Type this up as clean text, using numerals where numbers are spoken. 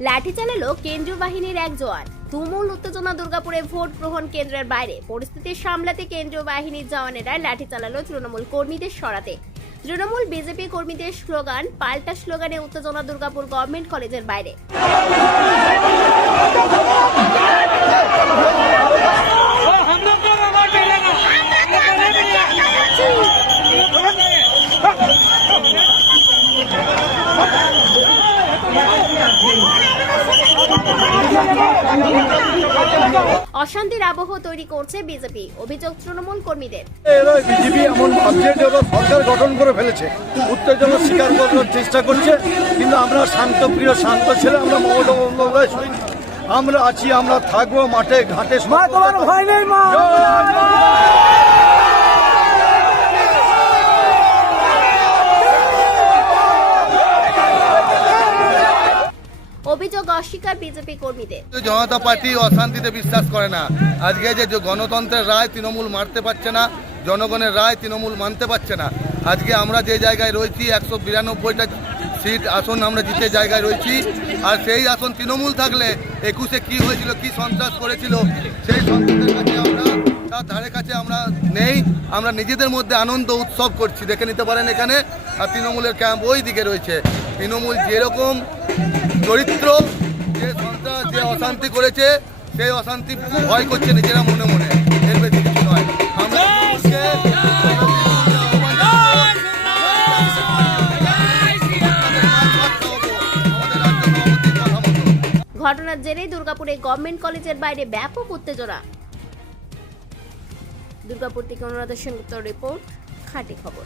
লাঠি চালালো কেন্দ্রীয় বাহিনীর এক জওয়ান। তুমুল উত্তেজনা দুর্গাপুরে ভোট গ্রহণ কেন্দ্রের বাইরে। পরিস্থিতি সামলাতে কেন্দ্রীয় বাহিনীর জওয়ানেরা লাঠি চালালো তৃণমূল কর্মীদের সরাতে। তৃণমূল বিজেপি কর্মীদের স্লোগান পাল্টা স্লোগানে উত্তেজনা দুর্গাপুর গভর্নমেন্ট কলেজের বাইরে। অশান্তির আবহ তৈরি করছে বিজেপি, অভিযোগ তৃণমূল কর্মীদের। বিজেপি এমন ভাবছে যে ওরা সরকার গঠন করে ফেলেছে, উত্তেজনা স্বীকার করার চেষ্টা করছে। কিন্তু আমরা শান্তপ্রিয় শান্ত ছেলে, আমরা মমতা বন্দ্যোপাধ্যায় সৈনিক, আমরা আছি, আমরা থাকবো মাঠে ঘাটে। ভয় নেই মা। অভিযোগ অস্বীকার বিজেপি কর্মীদের। জনতা পার্টি অশান্তিতে বিশ্বাস করে না। আজকে যে গণতন্ত্রের রায় তৃণমূল মানতে পারছে না, জনগণের রায় তৃণমূল মানতে পারছে না। আজকে আমরা যে জায়গায় রয়েছি 192টা সিট আসন আমরা জিতে জায়গায় রয়েছি। আর সেই আসন তৃণমূল থাকলে 21-এ কি হয়েছিল, কি সন্ত্রাস করেছিল, সেই সন্ত্রাসের কাছে আমরা তার ধারে কাছে আমরা নেই। আমরা নিজেদের মধ্যে আনন্দ উৎসব করছি, দেখে নিতে পারেন এখানে। আর তৃণমূলের ক্যাম্প ওই দিকে রয়েছে। তৃণমূল যেরকম চরিত্র, যে সন্ত্রাস, যে অশান্তি করেছে, সেই অশান্তি ভয় করছে নিজেরা মনে মনে, এর বেশি কিছু নয়। আমরা ঘটনার জেরে দুর্গাপুরে গভর্নমেন্ট কলেজের বাইরে ব্যাপক উত্তেজনা। দুর্গাপুর থেকে অনুরাধা সেনগুপ্তর রিপোর্ট, খাঁটি খবর।